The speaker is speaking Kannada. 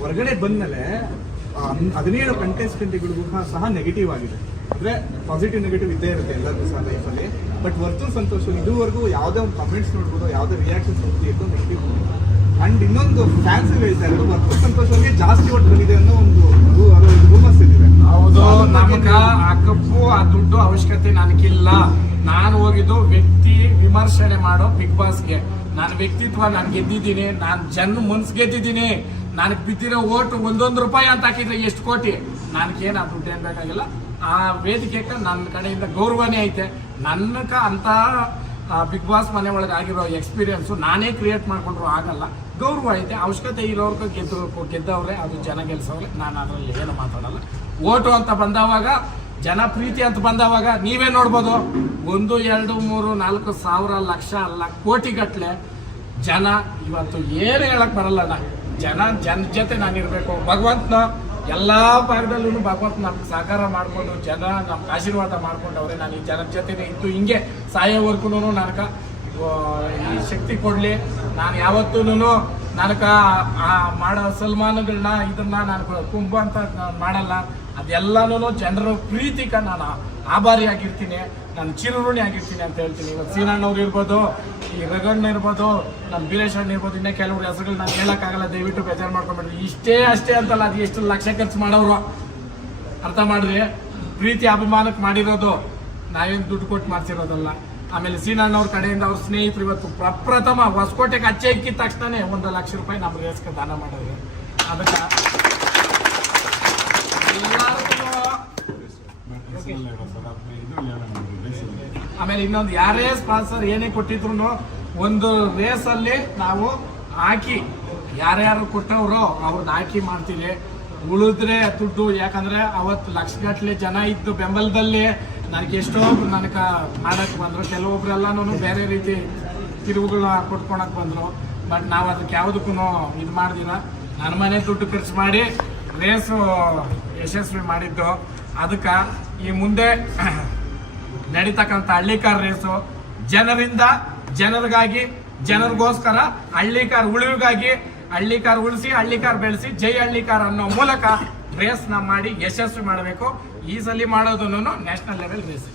ಹೊರಗಡೆ ಬಂದ್ಮೇಲೆ ಹದಿನೇಳು ಕಂಟೆಸ್ಟೆಂಟ್ಗಳಿಗೂ ಸಹ ನೆಗೆಟಿವ್ ಆಗಿದೆ. ಅಂದ್ರೆ ಪಾಸಿಟಿವ್ ನೆಗೆಟಿವ್ ಇದ್ದೇ ಇರುತ್ತೆ ಎಲ್ಲರಿಗೂ ಸಹ ಲೈಫಲ್ಲಿ ಬಟ್ ವರ್ಚುವಲ್ ಸಂತೋಷ, ಇದುವರೆಗೂ ಯಾವುದೇ ಒಂದು ಕಮೆಂಟ್ಸ್ ನೋಡ್ಬೋದು, ಯಾವುದೇ ರಿಯಾಕ್ಷನ್ಸ್ ನೋಡ್ಬೋದು ನೆಗೆಟಿವ್ ಅಂಡ್ ಇನ್ನೊಂದು ಫ್ಯಾನ್ಸ್ ಹೇಳ್ತಾ ಇರೋದು ವರ್ತೂರ್ ಸಂತೋಷ್ ಅವ್ರಿಗೆ ಜಾಸ್ತಿ ಓಟ್ ಬಂದಿದೆ ಅನ್ನೋ ಒಂದು ರೂಮರ್ಸ್ ಇದೆ. ಹೌದು ನಮಗ ಆ ಕಪ್ಪು ಆ ದುಡ್ಡು ಅವಶ್ಯಕತೆ ನನಗಿಲ್ಲ ನಾನು ಹೋಗಿದ್ದು ವ್ಯಕ್ತಿ ವಿಮರ್ಶನೆ ಮಾಡೋ ಬಿಗ್ ಬಾಸ್ಗೆ ನನ್ನ ವ್ಯಕ್ತಿತ್ವ ನಾನು ಗೆದ್ದಿದ್ದೀನಿ ನಾನು ಜನ ಮನ್ಸ್ ಗೆದ್ದಿದ್ದೀನಿ. ನನಗೆ ಬಿದ್ದಿರೋ ಓಟು ಒಂದೊಂದು ರೂಪಾಯಿ ಅಂತ ಹಾಕಿದ್ರೆ ಎಷ್ಟು ಕೋಟಿ? ನನಗೇನು ಆ ದುಡ್ಡು ಏನ್ ಬೇಕಾಗಿಲ್ಲ. ಆ ವೇದಿಕೆಗೆ ನನ್ನ ಕಡೆಯಿಂದ ಗೌರವನೇ ಐತೆ. ನನ್ನಕ ಅಂತ ಬಿಗ್ ಬಾಸ್ ಮನೆ ಒಳಗೆ ಆಗಿರೋ ಎಕ್ಸ್ಪೀರಿಯನ್ಸು ನಾನೇ ಕ್ರಿಯೇಟ್ ಮಾಡ್ಕೊಂಡ್ರು ಆಗಲ್ಲ. ಗೌರವ ಐತೆ, ಅವಶ್ಯಕತೆ ಇರೋರ್ಗೂ ಗೆದ್ದು, ಗೆದ್ದವ್ರೆ, ಅದು ಜನ ಗೆಲ್ಸವ್ರೆ ನಾನು ಅದರಲ್ಲಿ ಏನು ಮಾತಾಡಲ್ಲ. ಓಟು ಅಂತ ಬಂದವಾಗ, ಜನ ಪ್ರೀತಿ ಅಂತ ಬಂದವಾಗ ನೀವೇ ನೋಡ್ಬೋದು, ಒಂದು, ಎರಡು, ಮೂರು, ನಾಲ್ಕು ಸಾವಿರ ಲಕ್ಷ ಅಲ್ಲ, ಕೋಟಿಗಟ್ಲೆ ಜನ ಇವತ್ತು ಏನು ಹೇಳಕ್ ಬರಲ್ಲ ಜನ ಜನ ಜೊತೆ ನಾನಿರ್ಬೇಕು. ಭಗವಂತನ ಎಲ್ಲಾ ಭಾಗದಲ್ಲೂ ಭಗವಂತ ನಮ್ಗೆ ಸಹಕಾರ ಮಾಡ್ಕೊಂಡು, ಜನ ನಮ್ಗೆ ಆಶೀರ್ವಾದ ಮಾಡ್ಕೊಂಡವ್ರೆ. ನಾನು ಈ ಜನರ ಜೊತೆನೇ ಇದ್ದು ಹಿಂಗೆ ಸಾಯೋವರೆಗೂ ನನಗ ಈ ಶಕ್ತಿ ಕೊಡ್ಲಿ. ನಾನು ಯಾವತ್ತೂ ನನಗ ಆ ಮಾಡೋ ಸಲ್ಮಾನ್ಗಳನ್ನ ಇದನ್ನ ನಾನು ಕುಂಭ ಅಂತ ಮಾಡಲ್ಲ. ಅದೆಲ್ಲನೂ ಜನರ ಪ್ರೀತಿಕ ನಾನು ಆಭಾರಿ ಆಗಿರ್ತೀನಿ. ನಾನು ಚಿರಋಣಿ ಆಗಿರ್ತೀನಿ ಅಂತ ಹೇಳ್ತೀನಿ. ಇವತ್ತು ಸೀನಣ್ಣವ್ರು ಇರ್ಬೋದು, ಈ ರಗಣ್ಣ ಇರ್ಬೋದು ನಮ್ಮ ಬೀರೇಶ್ ಅಣ್ಣ ಇರ್ಬೋದು, ಇನ್ನೇ ಕೆಲವರು ಹೆಸರುಗಳು ನಾನು ಹೇಳೋಕ್ಕಾಗಲ್ಲ. ದಯವಿಟ್ಟು ಬೇಜಾರು ಮಾಡ್ಕೊಂಡ್ಬಿಡ್ರಿ ಇಷ್ಟೇ ಅಷ್ಟೇ ಅಂತಲ್ಲ, ಅದು ಎಷ್ಟು ಲಕ್ಷ ಖರ್ಚು ಮಾಡೋರು. ಅರ್ಥ ಮಾಡ್ರಿ? ಪ್ರೀತಿ ಅಭಿಮಾನಕ್ಕೆ ಮಾಡಿರೋದು, ನಾವೇನು ದುಡ್ಡು ಕೊಟ್ಟು ಮಾಡ್ಸಿರೋದಲ್ಲ. ಆಮೇಲೆ ಸೀನಣ್ಣವ್ರ ಕಡೆಯಿಂದ ಅವ್ರ ಸ್ನೇಹಿತರು ಇವತ್ತು ಪ್ರಪ್ರಥಮ ಹೊಸಕೋಟೆಗೆ ಅಚ್ಚೆ ಇಕ್ಕಿದ ತಕ್ಷಣ ಒಂದು ಲಕ್ಷ ರೂಪಾಯಿ ನಮ್ಮ ರೇಸ್ಗೆ ದಾನ ಮಾಡಿದ್ರು. ಅದಕ್ಕೆ ಆಮೇಲೆ ಇನ್ನೊಂದು ಯಾರೇ ಸ್ಪಾನ್ಸರ್ ಏನೇ ಕೊಟ್ಟಿದ್ರು ಒಂದು ರೇಸ್ ಅಲ್ಲಿ ನಾವು ಹಾಕಿ ಯಾರ್ಯಾರು ಕೊಟ್ಟವ್ರು ಅವ್ರನ್ನ ಹಾಕಿ ಮಾಡ್ತೀವಿ. ಉಳಿದ್ರೆ ದುಡ್ಡು, ಯಾಕಂದ್ರೆ ಅವತ್ತು ಲಕ್ಷಗಟ್ಲೆ ಜನ ಇದ್ದು ಬೆಂಬಲದಲ್ಲಿ ನನಗೆ ಎಷ್ಟೋ ನನಗೆ ಮಾಡೋಕ್ಕೆ ಬಂದರು. ಕೆಲವೊಬ್ರೆಲ್ಲಾನು ಬೇರೆ ರೀತಿ ತಿರುವುಗಳನ್ನ ಕೊಟ್ಕೊಳಕ್ಕೆ ಬಂದರು. ಬಟ್ ನಾವು ಅದಕ್ಕೆ ಯಾವುದಕ್ಕೂ ಇದು ಮಾಡ್ದಿರ ನನ್ನ ಮನೆ ದುಡ್ಡು ಖರ್ಚು ಮಾಡಿ ರೇಸು ಯಶಸ್ವಿ ಮಾಡಿದ್ದು. ಅದಕ್ಕೆ ಈ ಮುಂದೆ ನಡೀತಕ್ಕಂಥ ಹಳ್ಳಿಕಾರ್ ರೇಸು, ಜನರಿಂದ ಜನರಿಗಾಗಿ, ಜನರಿಗೋಸ್ಕರ ಹಳ್ಳಿಕಾರ್ ಉಳಿವಿಗಾಗಿ ಹಳ್ಳಿಕಾರ್ ಉಳಿಸಿ, ಹಳ್ಳಿಕಾರ್ ಬೆಳೆಸಿ, ಜೈ ಹಳ್ಳಿಕಾರ್ ಅನ್ನೋ ಮೂಲಕ ರೇಸ್ನ ಮಾಡಿ ಯಶಸ್ವಿ ಮಾಡಬೇಕು. ಈ ಸಲ ಮಾಡೋದನ್ನು ನ್ಯಾಷನಲ್ ಲೆವೆಲ್ ರೇಸ್